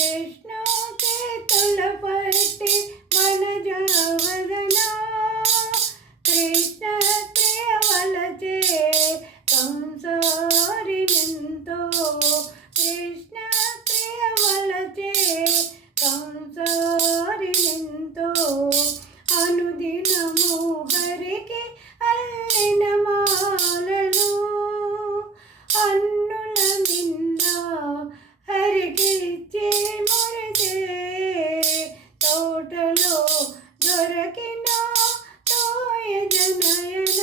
విష్ణు చేతుల పట్టి వనజావదనా కృష్ణ ప్రియవలచే కంసారినెంతో కృష్ణ ప్రియవలచే కంసారినెంతో అనుదినము హరికి అల్లిన మాలలు అన్నుల మిన్న హరికిచ్చే మురిసే తోటలో దొరకిన తోయ జనయన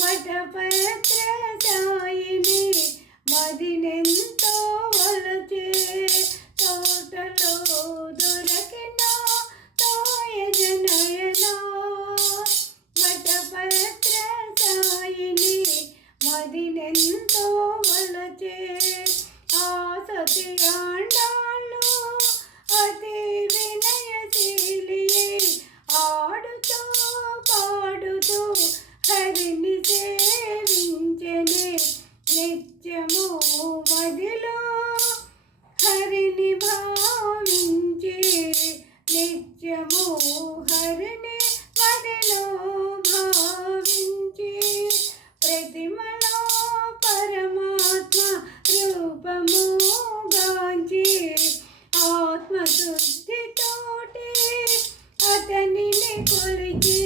వటపత్ర సాయిని మదినెంతో వలచే తోటలో దొరకిన తోయ జనయన వటపత్ర సాయిని మదినెంతో వలచే ఆసతి ఆండాళ్ళు అతి వినయశీలియే ఆడుతూ పాడుతూ హరిని సేవించెనే నిత్యము మదిలో హరిని భావించి నిత్యము హరిని మదిలో భావించి ప్రతిమలో పరమాత్మ రూపము గాంచి ఆత్మశుద్ధితోటి అతనిని కొలిచి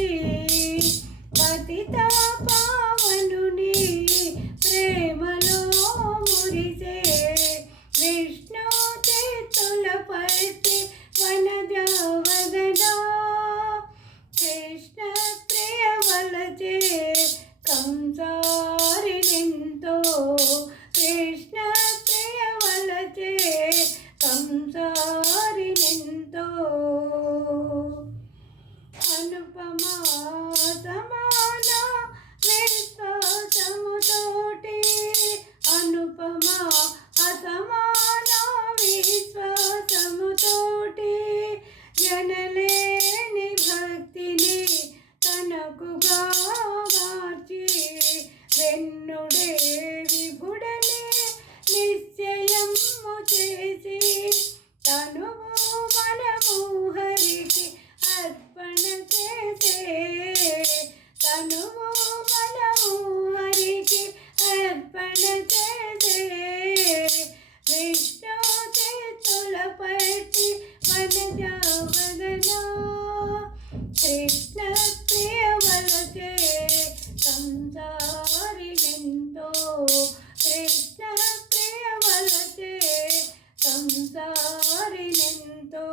పతిత పావనుని ప్రేమలో మురిసే విష్ణు చేతుల పట్టి వనజావదనా కృష్ణ ప్రియవలచే కంసారినెంతో కృష్ణ ప్రియవలచే కంసారినెంతో అనుపమా సమాన విశ్వాసముతోటి అనుపమా అసమాన విశ్వాసముతోటి జనలేని భక్తిని తనకుగా మార్చి వెన్నుడే విభుడనే నిశ్చయము చేసి తనువు మనము హరికి అర్పణ చేసే తనువు మనము హరికి అర్పణ చేసే విష్ణు చేతుల పట్టి వనజావదనా కృష్ణ ప్రియవలచే కంసారినెంతో కృష్ణ ప్రియవలచే కంసారినెంతో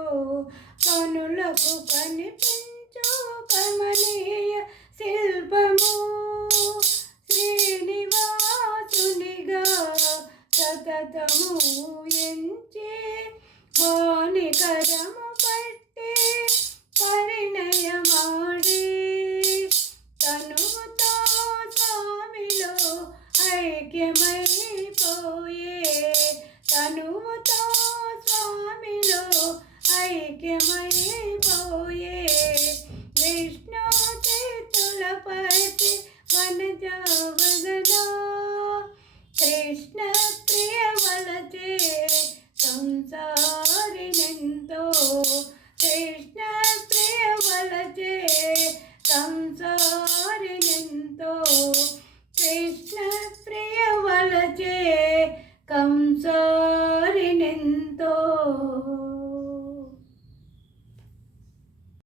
కనులకు కనిపించు కమనీయ శిల్పము శ్రీనివాసునిగా సతతము ఎంచి వాణికరము పట్టి పరిణయమాడి తనువుతో స్వామిలో ఐక్యమైపోయే తనువుతో స్వామిలో ఐక్యమైపోయే విష్ణు చేతుల పట్టి వనజావదనా కృష్ణ ప్రియవలచే కంసారినెంతో కృష్ణ ప్రియవలచే కంసారినెంతో కృష్ణ ప్రియవలచే కంసారినెంతో